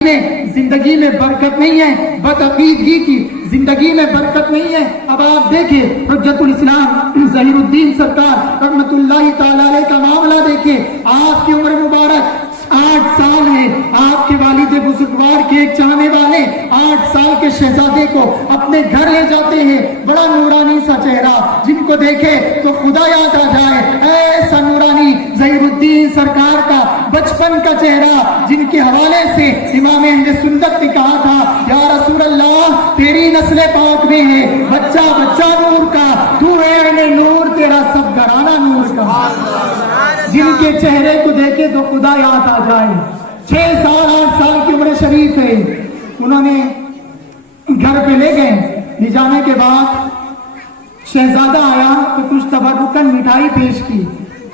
زندگی میں برکت نہیں ہے، بدعقیدگی کی زندگی میں برکت نہیں ہے۔ اب آپ دیکھیں حجت الاسلام ظہیر الدین سرکار رحمت اللہ تعالی علیہ کا معاملہ دیکھیں۔ آپ کی عمر مبارک 8 سال ہے، آپ کے والد بزرگوار کے ایک چاہنے والے 8 سال کے شہزادے کو اپنے گھر لے جاتے ہیں۔ بڑا نورانی سا چہرہ، جن کو دیکھے تو خدا یاد آ جائے، ایسا نورانی ظہیر الدین سرکار کا بچپن کا چہرہ، جن کے حوالے سے امام اہل سنت نے کہا تھا یا رسول اللہ تیری نسل پاک میں ہے بچہ بچہ نور کا، تو ہے اہل نور، تیرا سب گھرانہ نور کا۔ جن کے چہرے کو دیکھے تو خدا یاد آ جائے۔ 6 سال 8 سال کی عمر شریف ہے، انہوں نے گھر پہ لے گئے، لے جانے کے بعد شہزادہ آیا تو کچھ تبرکن مٹھائی پیش کی،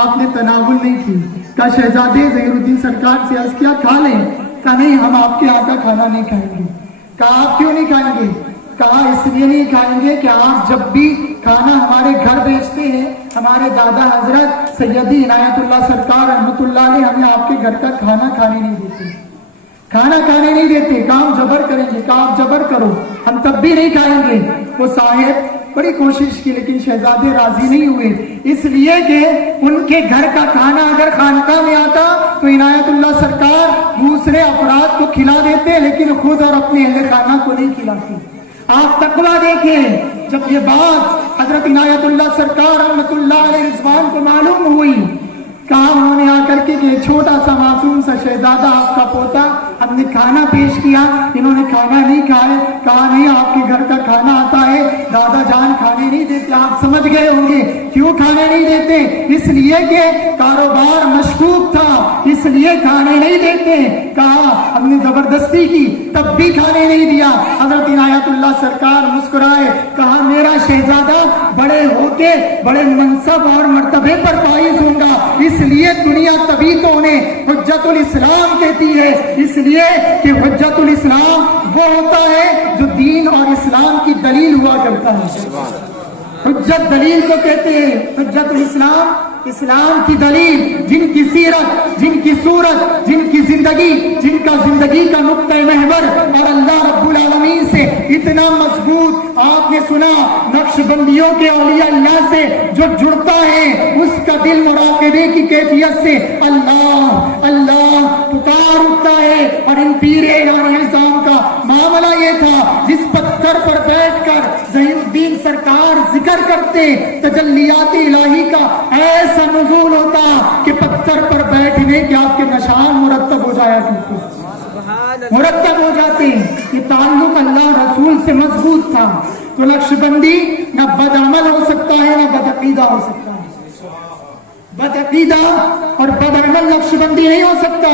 آپ نے تناول نہیں کی۔ کہا شہزادے ظہیر الدین سرکار سے عرض کیا کھا لیں؟ کہا نہیں، ہم آپ کے ہاں کا کھانا نہیں کھائیں گے۔ کہا آپ کیوں نہیں کھائیں گے؟ کہا اس لیے نہیں کھائیں گے کہ آپ جب بھی کھانا ہمارے گھر بیچتے ہیں، ہمارے دادا حضرت سیدی عنایت اللہ سرکار رحمت اللہ علیہ ہمیں آپ کے گھر کا کھانا کھانے نہیں دیتے، کھانا کھانے نہیں دیتے، کام جبر کریں گے۔ کہا آپ جبر کرو، ہم تب بھی نہیں کھائیں گے۔ وہ صاحب بڑی کوشش کی لیکن شہزادے راضی نہیں ہوئے، اس لیے کہ ان کے گھر کا کھانا اگر خانقاہ میں آتا تو عنایت اللہ سرکار دوسرے افراد کو کھلا دیتے لیکن خود اور اپنے اہل خانہ کو نہیں کھلاتے۔ آپ تقویٰ دیکھیں، جب یہ بات حضرت عنایت اللہ سرکار رحمت اللہ علیہ رضوان کو معلوم ہوئی، کہا انہوں نے آ کر کے کہ چھوٹا سا معصوم سا شہزادہ آپ کا پوتا، ہم نے کھانا پیش کیا، انہوں نے کھانا نہیں کھائے۔ کہا نہیں، آپ کے گھر کا کھانا آتا ہے، دادا جان کھانے نہیں دیتے۔ آپ سمجھ گئے ہوں گے کیوں کھانے نہیں دیتے، اس لیے کہ کاروبار مشکوک تھا، اس لیے کھانے نہیں دیتے۔ کہا ہم نے زبردستی کی تب بھی کھانے نہیں دیا۔ حضرت عنایت اللہ سرکار مسکرائے، کہا میرا شہزادہ بڑے ہو کے بڑے منصب اور مرتبے پر فائز ہوں گا، اس لیے دنیا تبھی تو انہیں حجت الاسلام کہتی ہے، اس لیے کہ حجت الاسلام وہ ہوتا ہے جو دین اور اسلام کی دلیل ہوا کرتا ہے۔ حجت دلیل کو کہتے ہیں، حجت الاسلام اسلام کی دلیل، جن کی سیرت، جن کی صورت، جن کی زندگی، جن کا زندگی کا نقطہ محور اور اللہ رب العالمین سے اتنا مضبوط۔ آپ نے سنا نقش بندیوں کے اولیاء اللہ سے جو جڑتا ہے اس کا دل مراقبے کی کیفیت سے اللہ اللہ پکار اٹھتا ہے۔ اور ان پیر ایران اعظام کا معاملہ یہ تھا، جس پتھر پر بیٹھ کر ظہیر الدین سرکار ذکر کرتے، تجلیات الہی کا ایسا نزول ہوتا کہ پتھر پر بیٹھنے کے آپ کے نشان مرتب ہو جایا کرتے، مرتب ہو جاتے۔ یہ تعلق اللہ رسول سے مضبوط تھا۔ تو نقش بندی نہ بد عمل ہو سکتا ہے نہ بد عقیدہ ہو سکتا ہے، بد عقیدہ اور بد عمل نقش بندی نہیں ہو سکتا۔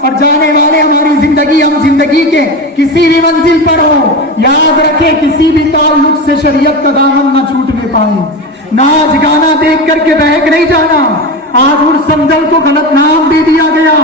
اور جانے والے ہماری زندگی، ہم زندگی کے کسی بھی منزل پر ہو، یاد رکھیں کسی بھی تعلق سے شریعت کا دامن نہ چھوٹنے پائے۔ ناچ گانا دیکھ کر کے بہک نہیں جانا۔ آج اور سندل کو غلط نام دے دیا گیا،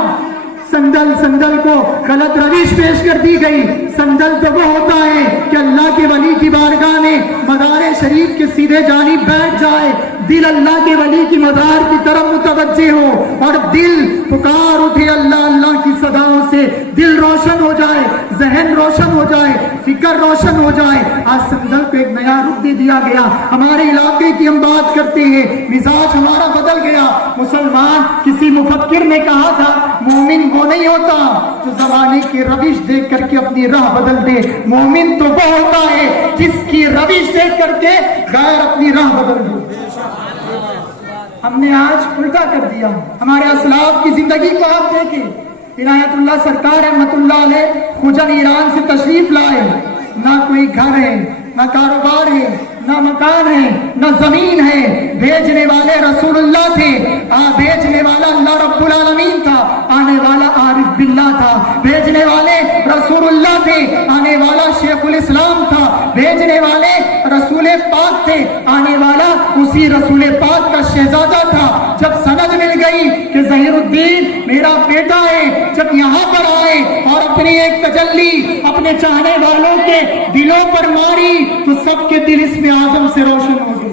سندل کو غلط روش پیش کر دی گئی۔ سندل تو وہ ہوتا ہے کہ اللہ کے ولی کی بارگاہ میں مزار شریف کے سیدھے جانب بیٹھ جائے، دل اللہ کے ولی کی مزار کی طرف متوجہ ہو اور دل پکار اٹھے اللہ اللہ کی صداؤں سے، دل روشن ہو جائے، ذہن روشن ہو جائے، فکر روشن ہو جائے۔ آج سندل کو ایک نیا رخ دے دیا گیا۔ ہمارے علاقے کی ہم بات کرتے ہیں، مزاج ہمارا بدل گیا۔ مسلمان، کسی مفکر نے کہا تھا مومن وہ نہیں ہوتا جو زمانے کی روش دیکھ کر کے اپنی راہ بدل دے، مومن تو وہ ہوتا ہے جس کی روش دیکھ کر کے غیر اپنی راہ بدل دے۔ ہم نے آج الٹا کر دیا۔ ہمارے اسلاف کی زندگی کو آپ دیکھیں، عنایت اللہ سرکار رحمت اللہ علیہ خوجن ایران سے تشریف لائے، نہ کوئی گھر ہے، نہ کاروبار ہے، نہ مکان ہے، نہ زمین ہے، بھیجنے والے رسول اللہ تھے، بھیجنے والا اللہ رب العالمین تھا، آنے والا عارف باللہ تھا، بھیجنے والے رسول اللہ تھے، آنے والا شیخ الاسلام تھا، بھیجنے والے رسول پاک تھے، آنے والا اسی رسول پاک کا شہزادہ تھا۔ جب سند مل گئی کہ ظہیر الدین میرا بیٹا ہے، جب یہاں پر آئے اور اپنی ایک تجلی اپنے چاہنے والوں کے دلوں پر ماری تو سب کے دل اس میں اعظم سے روشن ہو گئے،